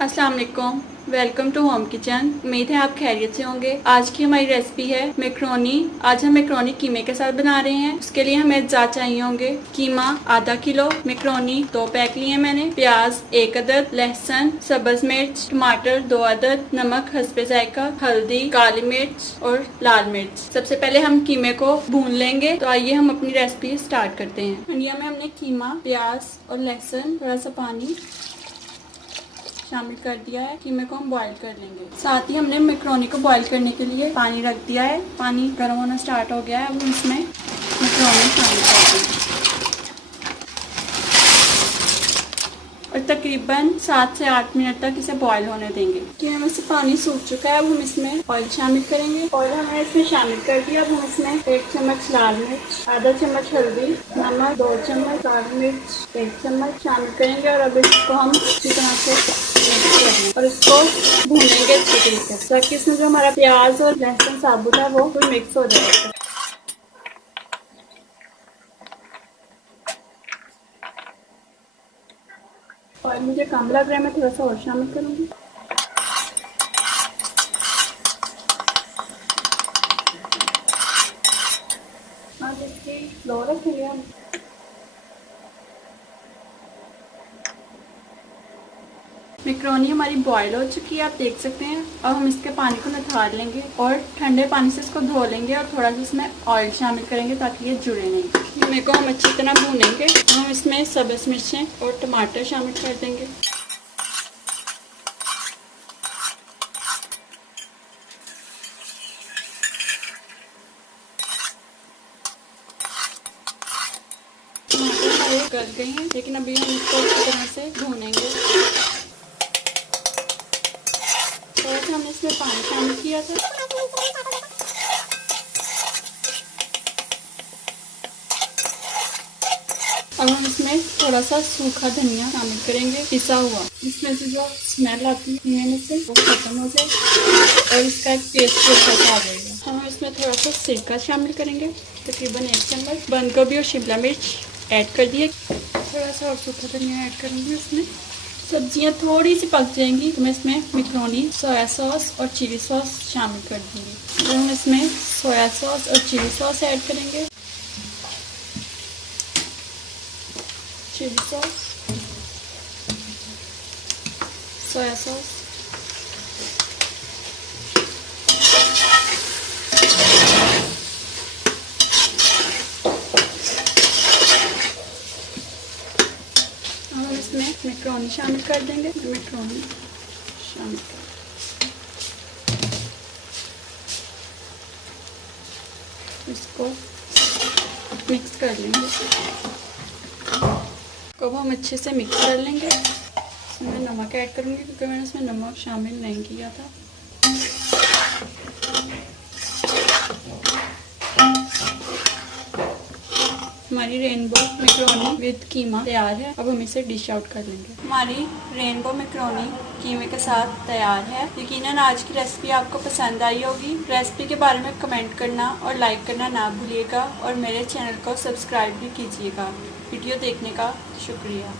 अस्सलाम वालेकुम। Welcome to home kitchen. उम्मीद है आप खैरियत से होंगे। आज की हमारी रेसिपी है मैक्रोनी। आज हम मैक्रोनी कीमे के साथ बना रहे हैं। उसके लिए हमें अज्जात चाहिए होंगे। कीमा आधा किलो, मैक्रोनी 2 पैक लिए मैंने, प्याज 1 अदद, लहसुन, सब्ज मिर्च, टमाटर 2 अदद, नमक हस्बे जायका, हल्दी, काली मिर्च और लाल मिर्च। सबसे पहले हम कीमे को भून लेंगे। तो आइए हम अपनी रेसिपी स्टार्ट करते हैं। इंडिया में हमने कीमा, प्याज और लहसुन, थोड़ा सा पानी शामिल कर दिया है। कीमे को हम बॉईल कर लेंगे। साथ ही हमने मैक्रोनी को बॉईल करने के लिए पानी रख दिया है। पानी गर्म होना स्टार्ट हो गया है। अब इसमें मैक्रोनी शामिल कर देंगे और तकरीबन 7 से 8 मिनट तक इसे बॉईल होने देंगे। कीमे में से पानी सूख चुका है। अब हम इसमें ऑयल शामिल करेंगे। ऑयल हमने इसमें शामिल कर दिया। अब हम इसमें 1 चम्मच लाल मिर्च, आधा चम्मच हल्दी, नमक 2 चम्मच, काली मिर्च 1 चम्मच शामिल करेंगे और अब इसको हम अच्छी तरह से और इसको भूनेंगे अच्छे तरीके से ताकि इसमें जो हमारा प्याज और लहसुन साबुत है वो कोई मिक्स हो जाएगा। और मुझे कम लग रहा है, मैं थोड़ा सा और शामिल करूँगी। अब इसकी लो रखेंगे हम। मैक्रोनी हमारी बॉईल हो चुकी है, आप देख सकते हैं। अब हम इसके पानी को निथार लेंगे और ठंडे पानी से इसको धो लेंगे और थोड़ा सा इसमें ऑयल शामिल करेंगे ताकि ये जुड़े नहीं। कीमे को हम अच्छी तरह भूनेंगे। हम इसमें सब्ज मिर्चें और टमाटर शामिल कर देंगे। टमाटर हमारे गल गए हैं, लेकिन अभी हम इसको अच्छी तरह से भूनेंगे। थोड़ा सा हमने इसमें पानी शामिल किया था। अब हम इसमें थोड़ा सा सूखा धनिया शामिल करेंगे, पिसा हुआ। इसमें से जो स्मेल आती है कीमे से वो खत्म हो जाए और इसका एक टेस्ट अच्छा आ जाएगा। हम इसमें थोड़ा सा सिरका शामिल करेंगे, तकरीबन 1 चम्मच। बंद गोभी और शिमला मिर्च ऐड कर दिए। थोड़ा सा और सूखा धनिया ऐड करूँगी। इसमें सब्जियां थोड़ी सी पक जाएंगी तो मैं इसमें मैक्रोनी, सोया सॉस और चिली सॉस शामिल कर दूँगी। तो हम इसमें सोया सॉस और चिली सॉस ऐड करेंगे। चिली सॉस, सोया सॉस, और इसमें मैक्रोनी शामिल कर देंगे। मैक्रोनी शामिल कर इसको मिक्स कर लेंगे। को हम अच्छे से मिक्स कर लेंगे। इसमें नमक ऐड करूँगी क्योंकि मैंने इसमें नमक शामिल नहीं किया था। हमारी रेनबो मैक्रोनी विद कीमा तैयार है। अब हम इसे डिश आउट कर लेंगे। हमारी रेनबो मैक्रोनी कीमे के साथ तैयार है। यकीनन आज की रेसिपी आपको पसंद आई होगी। रेसिपी के बारे में कमेंट करना और लाइक करना ना भूलिएगा और मेरे चैनल को सब्सक्राइब भी कीजिएगा। वीडियो देखने का शुक्रिया।